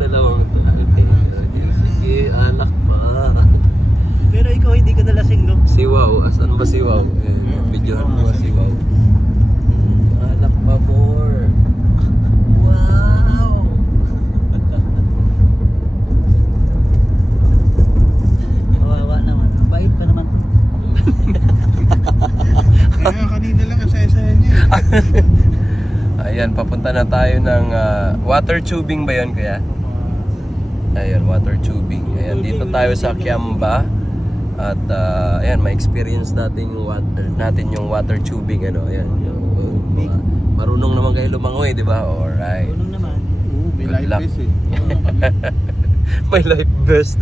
Dalawang sige, anak pa. Pero ikaw hindi ka nalasing, no? Siwaw, asan ba siwaw? Videohan mo ba siwaw? Anak pa more. Wow! Kawawa naman. Bait pa naman. Kaya kanina lang ang saya-saya niya. Ayan, papunta na tayo ng water tubing ba yun kaya? Ayan, water tubing. Ayan, dito tayo sa Kiamba. At ayan, ma-experience natin yung water tubing. Ano, ayan, marunong naman kayo lumangoy, di ba? Alright. Tulong naman. May Good life luck. vest eh. May life vest.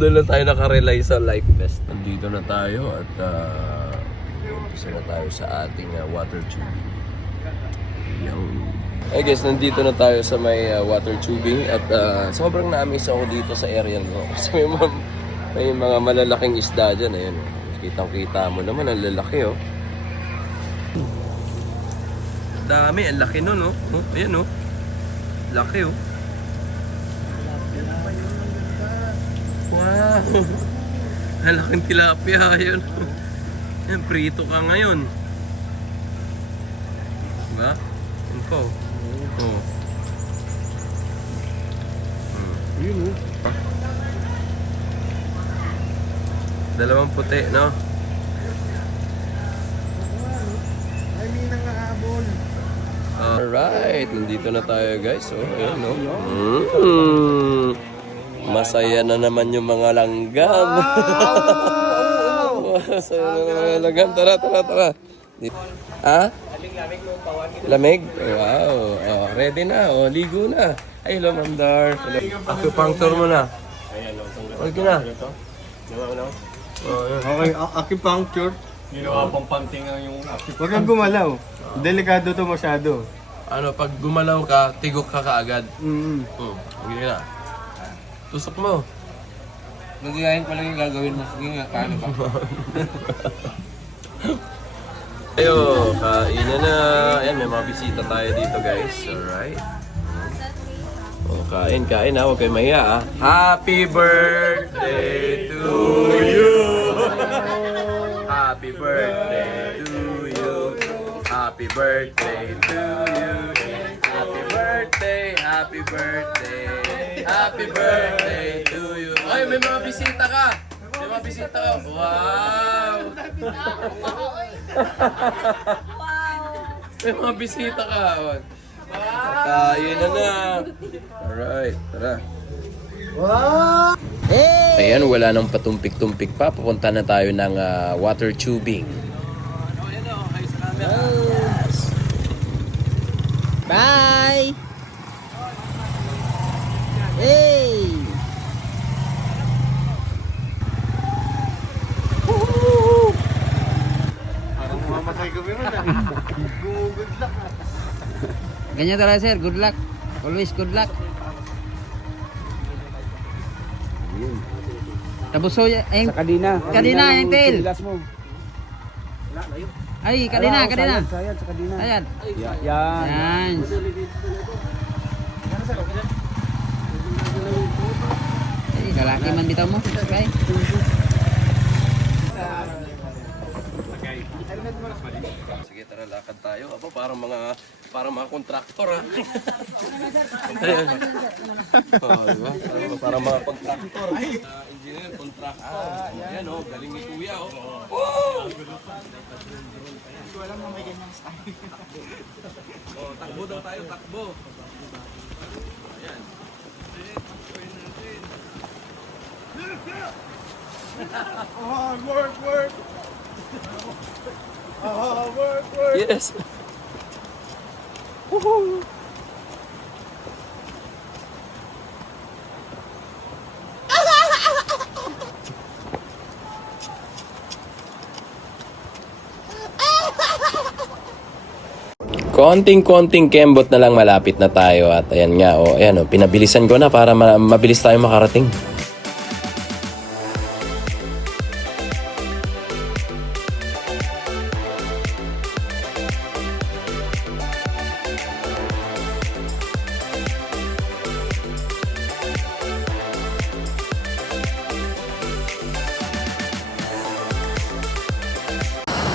Doon na tayo nakarely sa life vest. Nandito na tayo at umpisa na tayo sa ating water tubing. Hey guys, nandito na tayo sa may water tubing at sobrang na-amaze ako dito sa area ko. Kasi may mga malalaking isda dyan. Ayan, kitang-kita mo naman, ang lalaki oh. Dami, ang laki nun oh. Ayan oh. Laki oh. Wow! Ang laking tilapia. Ayan. Ayan, prito ka ngayon. Diba? Ayan po. Oh. Yun oh. Dalawang puti, no? Ay, may nangahabol. Alright, nandito na tayo guys. Oh, ayan, no? Masaya na naman yung mga langgam. Masaya na naman yung langgam. Tara. Ha? Lamig? Wow. Oh, ready na. Oh, ligo na. Ay, hello, Ma'am Dar. Acupuncture mo na. Okay na. Oh, yun. Okay, acupuncture. Ginawa pang pantingan yung Huwag kang gumalaw. Delikado to masyado. Ano, pag gumalaw ka, tigok ka kaagad. Okay na. Tusok mo. Nagayahin pa lang yung gagawin mo. Sige nga, paano ba? Ayo, kainan na. Ayan, may mga bisita tayo dito guys. Alright. Oh, kain ha. Huwag kayo mahiya ha. Happy birthday to you! Happy birthday to you! Happy birthday to you! Happy birthday! Happy birthday! Happy birthday to you! Ay, may mga bisita ka! May mga bisita ka! Wow! May mga bisita ka! Kain na! Alright, tara. Wow! Hey! Ayan, wala nang patumpik-tumpik pa. Pupunta na tayo ng water tubing. Yes. Bye! Hey! Parang mamatay kami rin ah. Gumugod lang ah. Ganyan talaga sir, good luck. Always good luck. Tapos so, ay, Kadina. Kanina, yung tail. mo. Ay, kanina. Sayad, sa kadina. Ayan. Yan. Yan. Ay, kalaki man bitaw mo. Okay. Sige, tara, lakad tayo. Aba, parang mga kontraktor, ha? Ayan. Oh, diba? Parang mga kontraktor. Engineer, kontraktor. Ayan, oh, galing ni Kuya, oh. Woo! Hindi ko alam na may ganyang style. Oh, takbo daw tayo, takbo. Ayan. Oh, work. Work. Yes. Konting-konting kembot na lang malapit na tayo at ayan nga, oh, ayan, oh, pinabilisan ko na para mabilis tayo makarating.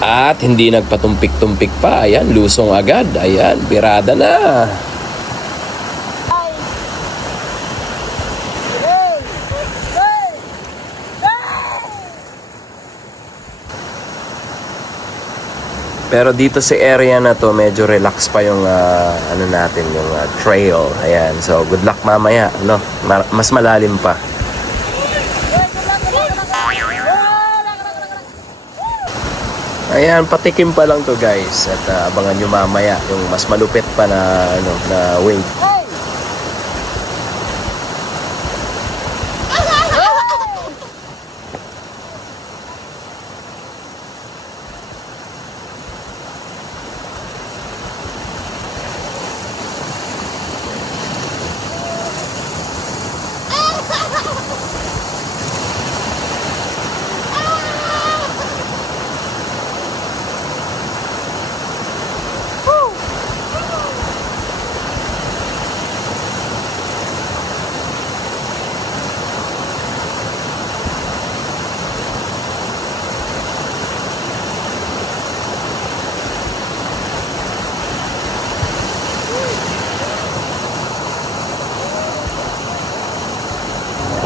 At hindi nagpatumpik-tumpik pa. Ayan, lusong agad. Ayan, birada na. Pero dito sa area na to, medyo relax pa yung ano natin, yung trail. Ayan, so good luck mamaya, no? Mas malalim pa. Ayan, patikim pa lang to guys. At abangan nyo mamaya yung mas malupit pa na ano, na wave.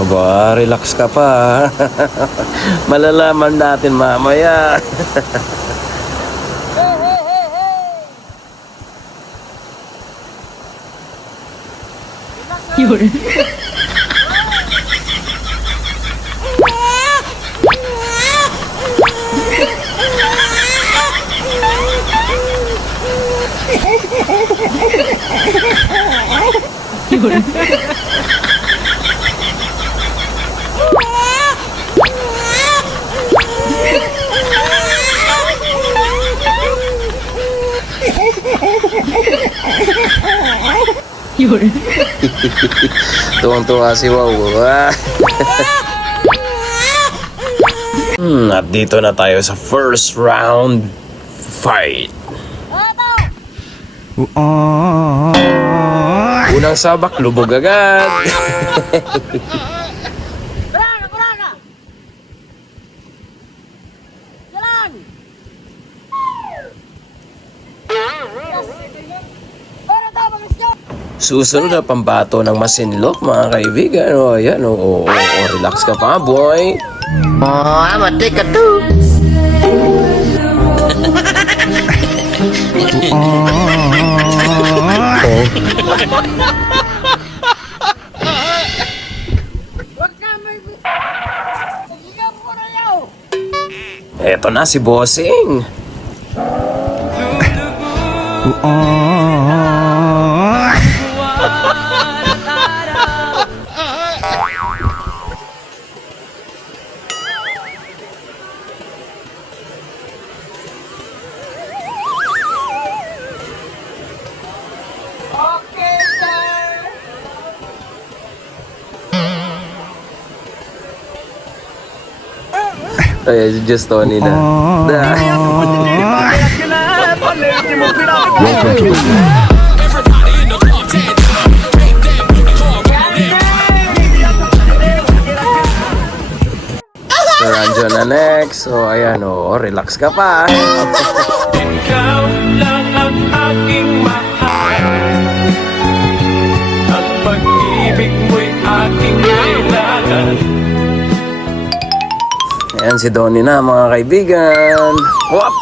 Aba, relax ka pa. Malalaman natin mamaya. Yun. Yun. Yun. Tuwang-tuwa si Wow. At dito na tayo sa first round fight. Unang sabak, lubog agad. Susunod na pambato ng masinlok, mga kaibigan. O, ayan, relax ka pa, boy. Oh, I'm a take a two. Eto na si Bossing. Ay, just Tony na. So, Ranjo na next. So, ayan, relax ka pa. Ikaw lang ang aking mahal. Ang pag-ibig mo'y aking kailangan. Ayan si Donnie na, mga kaibigan. Wap!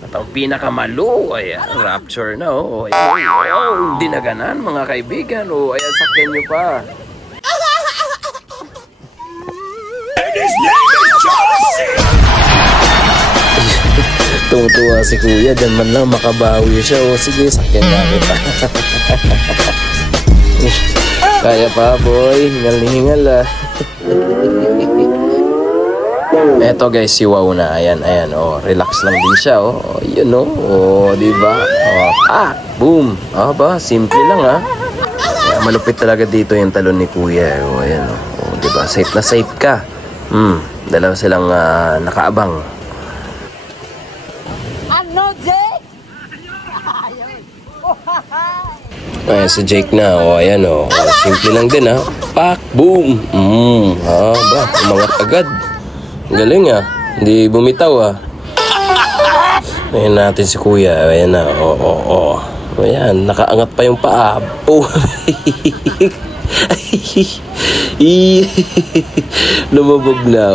At ang pinakamalu, ayan, rapture na, ayan, dinaganan, mga kaibigan, ayan, sakyan nyo pa. Tungtuwa si Kuya, dyan man lang makabawi siya, sige, sakyan na kita. Kaya pa, boy, hingal-hingal, Eto guys, si Wow na. Ayan, relax lang din siya, yun, diba? Boom. Ba, simple lang, Kaya malupit talaga dito yung talon ni Kuya, ayan, di ba? Safe na safe ka. Dalawa silang nakaabang. Ayan si Jake na. Ayan simple lang din Pak, boom. Ba, umangat agad. Galing Hindi bumitaw Ayan natin si kuya. Ayan na. Ayan, nakaangat pa yung paa. Lumabog na.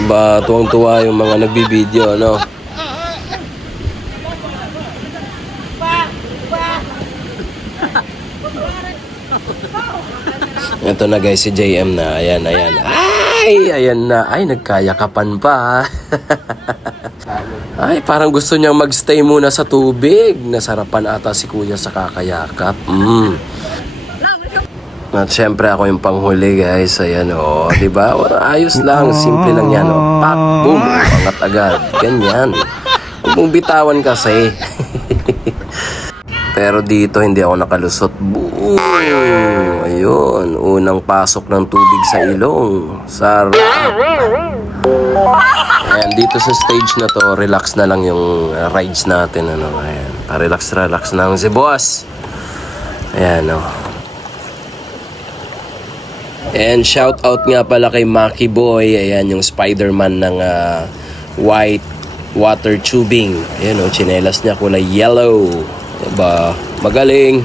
Aba, tuwang-tuwa yung mga nagbibideo, Ito na guys, si JM na. Ayan. Ayan na. Ay, nagkayakapan pa. Ay, parang gusto niyang magstay muna sa tubig. Nasarapan ata si kuya sa kakayakap. At syempre ako yung panghuli guys. Ayan diba? Ayos lang. Simple lang yan Pak, boom. Angat agad. Ganyan. Huwag mong bitawan kasi. Pero dito hindi ako nakalusot. Boom! Ayun, unang pasok ng tubig sa ilong. Sarap! Ayan, dito sa stage na to, relax na lang yung rides natin. Ayan, pa-relax lang si boss. Ayan, And shout out nga pala kay Maki Boy. Ayan, yung Spider-Man ng white water tubing. Ayan chinelas niya kulay yellow. Diba? Magaling.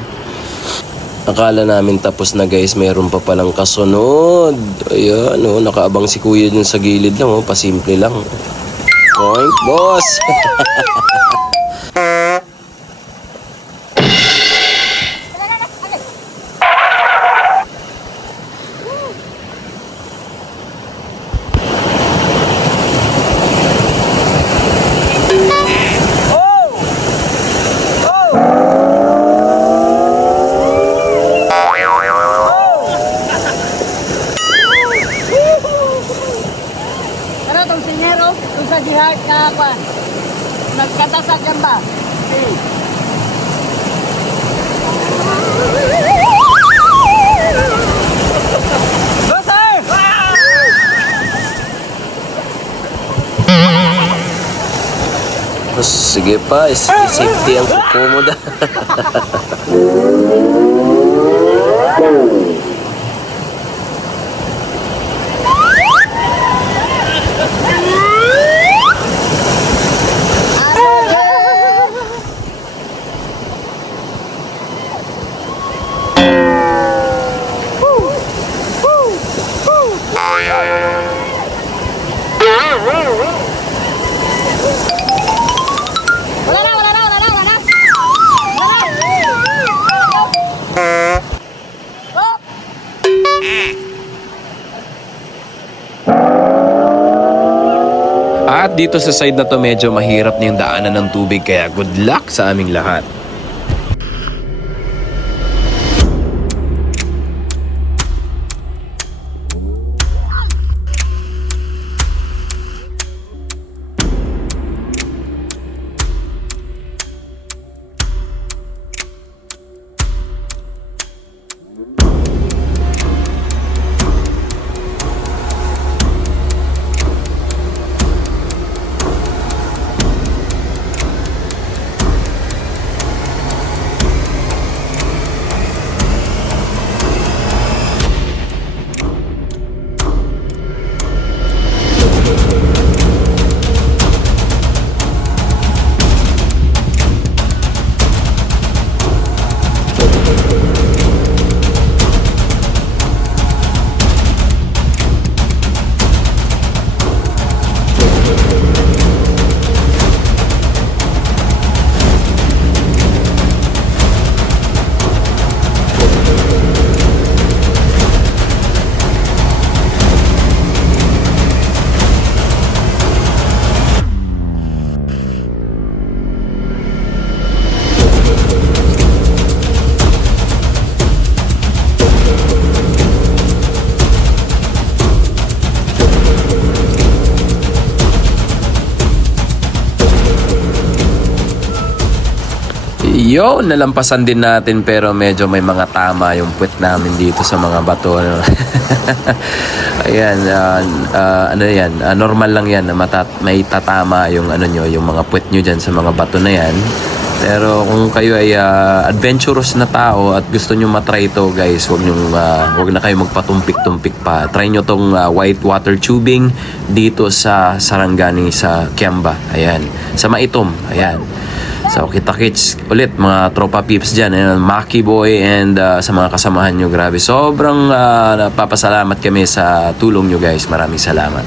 Akala namin tapos na guys, mayroon pa palang kasunod. Ayan nakaabang si kuya dun sa gilid lang pasimple lang. Point boss. Nagkatasag yan ba? Go, sir! Sige pa, safety ang kukumoda. At dito sa side na to medyo mahirap na yung daanan ng tubig kaya good luck sa aming lahat. Yo, nalampasan din natin pero medyo may mga tama yung puwet namin dito sa mga bato. Ano. Ayan, ano yan, normal lang yan na may tatama yung ano nyo, yung mga puwet nyo dyan sa mga bato na yan. Pero kung kayo ay adventurous na tao at gusto nyo matry ito guys, wag na kayo magpatumpik-tumpik pa. Try nyo tong white water tubing dito sa Sarangani sa Kiamba. Ayan, sa Maitom. Ayan. So kita-kits ulit mga tropa peeps dyan. Ayan, Maki Boy and sa mga kasamahan nyo. Grabe, sobrang napapasalamat kami sa tulong nyo guys. Maraming salamat.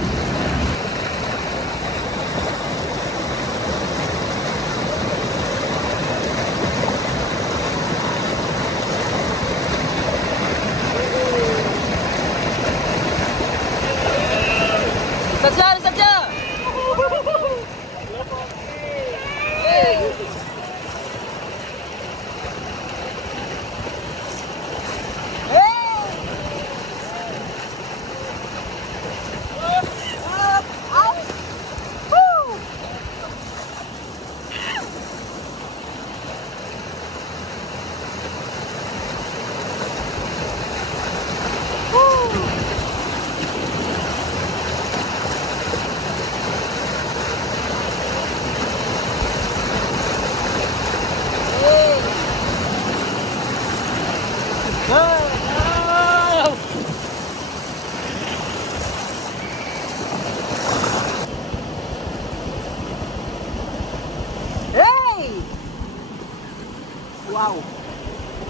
Wow!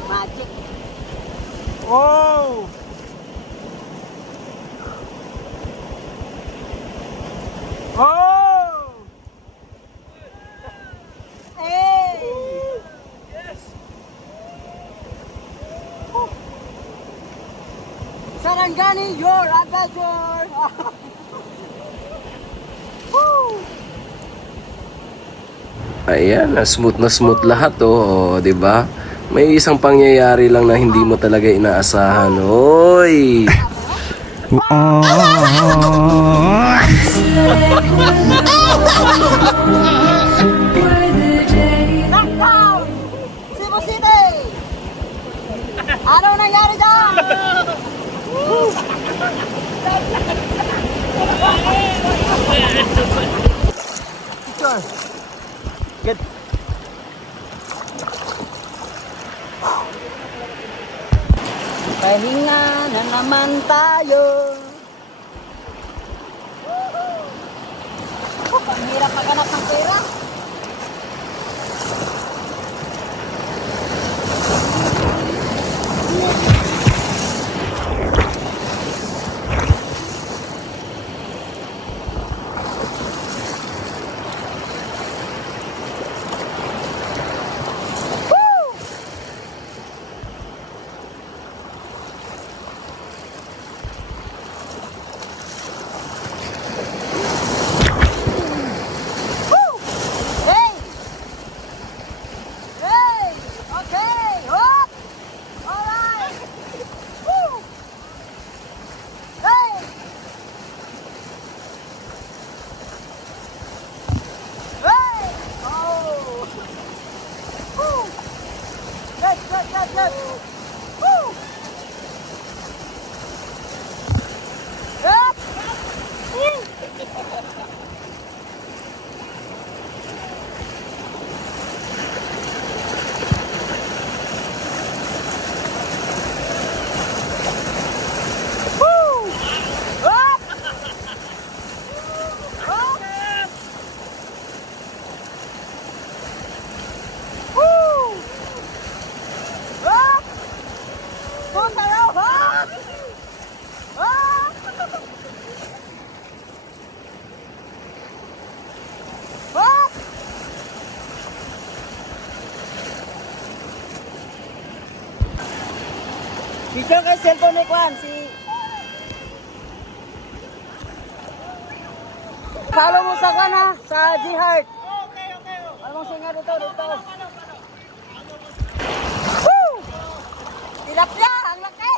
Magic! Oh! Oh! Hey! Yes! Sarangani, your adventure! Woo! Ayan, na smooth lahat oh, 'di ba? May isang pangyayari lang na hindi mo talaga inaasahan. Oy! Knockdown! Cebu City! Ano nangyari dyan? Picture! Good. Pahinga na naman tayo. Panghirap maghanap ng pera. Video kay cellphone ni Kwan, si... Follow mo sa Kwan ha, sa G-Heart. Okay. Ano mong singa dito? Woo! Tilapia, ang laki!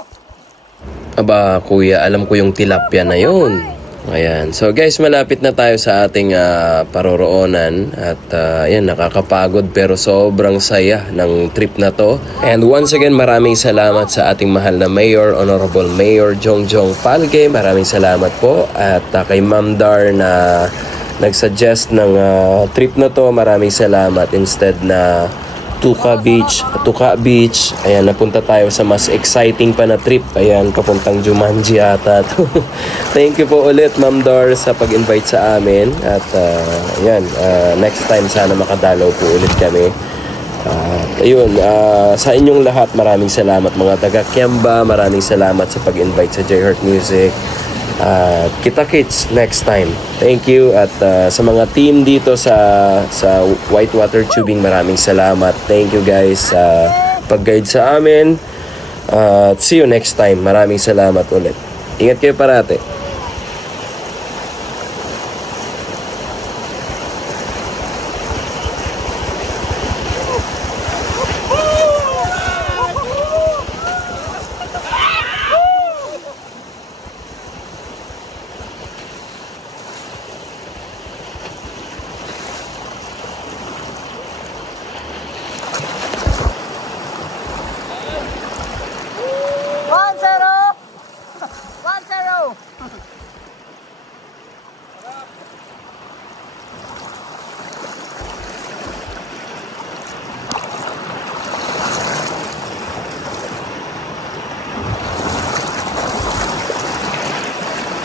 Aba, kuya, alam ko yung tilapia na yun. Ayan. So guys, malapit na tayo sa ating paroroonan at ayan, nakakapagod pero sobrang saya ng trip na to. And once again, maraming salamat sa ating mahal na Mayor, Honorable Mayor Jongjong Palge. Maraming salamat po at kay Ma'am Dar na nagsuggest ng trip na to. Maraming salamat instead na Tuka Beach. Ayan, napunta tayo sa mas exciting pa na trip. Ayan, papuntang Jumanji ata to. Thank you po ulit, Ma'am Dor, sa pag-invite sa amin. At ayan, next time sana makadalaw po ulit kami. Ayun, sa inyong lahat, maraming salamat mga taga Kiamba. Maraming salamat sa pag-invite sa J-Heart Music. Kita-kits next time. Thank you. At sa mga team dito sa Whitewater Tubing, maraming salamat. Thank you guys sa pag-guide sa amin. See you next time. Maraming salamat ulit. Ingat kayo parate.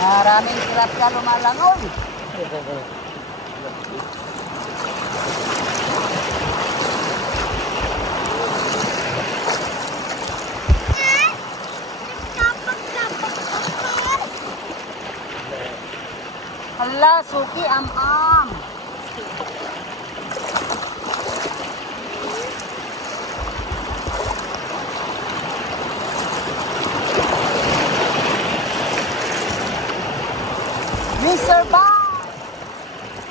Maraming kirap ka lumalangon. Hala, suki am-am. Mr. Bob!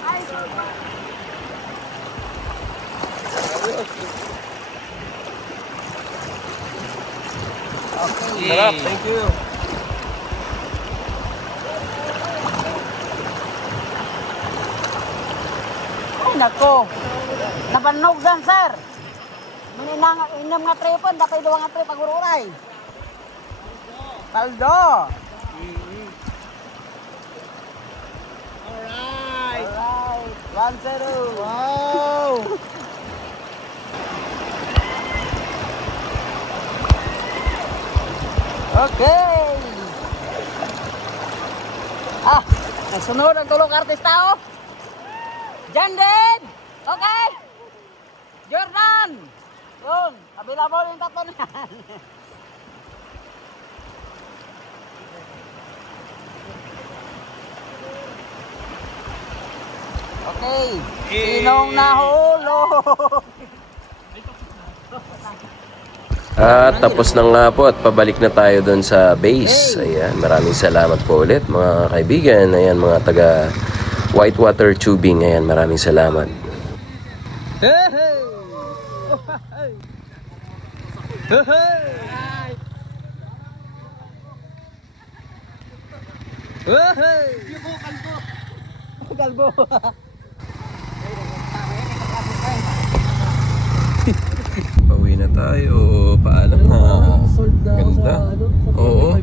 I survived! Okay. Sarap, thank you. Ay, nako. Napanog dan, sir. Inom nga tripon, dapat doang nga trip agururay. Kaldo. Alright. 1-0. Wow. Okay. Nasunod ang tulong artista, oh. Janden. Okay. Jordan. Yun. Available yung tatlo na yan. Okay. Sinong nahulog? Tapos na nga po at pabalik na tayo doon sa base. Ayan, maraming salamat po ulit mga kaibigan. Ayan, mga taga Whitewater Tubing. Ayan, maraming salamat. Hey, hey. Hey, hey. Hey, kalbo. Pauwi na tayo. Paalam na. Ganda. Oo.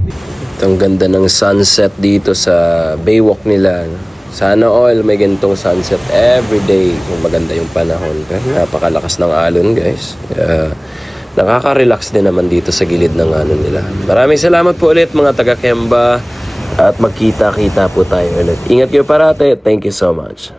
Ang ganda ng sunset dito sa Baywalk nila. Sana all may ganitong sunset everyday kung maganda yung panahon. Pero napakalakas ng alon, guys. Nakaka-relax din naman dito sa gilid ng ano nila. Maraming salamat po ulit mga taga Kemba. At magkita-kita po tayo ulit. Ingat kayo parate. Thank you so much.